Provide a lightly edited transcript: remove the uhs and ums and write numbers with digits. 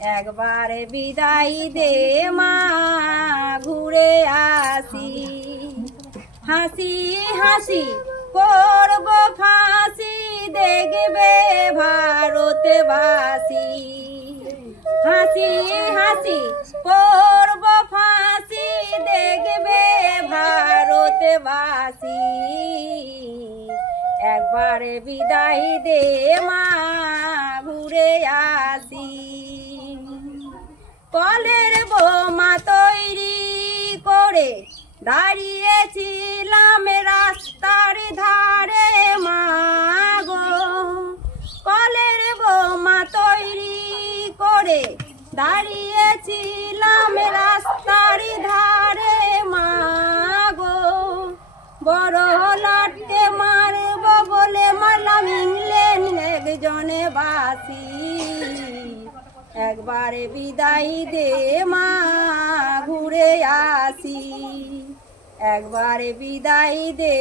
একবারে বিদায় দে মা, ঘুরে আসি। হাসি হাসি করব ফাঁসি, দেখবে ভারতবাসী। হাসি হাসি করব ফাঁসি, দেখবে ভারতবাসী। একবারে বিদায় দে মা, ঘুরে আসি। কলের বোমা তৈরি করে দাঁড়িয়েছিলাম রাস্তার ধারে মা গো। কলের বোমা তৈরি করে দাঁড়িয়েছিলাম রাস্তার ধারে মা গো। বড় লাটকে মারব বলে মারলাম ইংল্যান্ড একজনে বাসি। একবারে বিদায় দে মা, ঘুরে আসি। একবারে বিদায় দে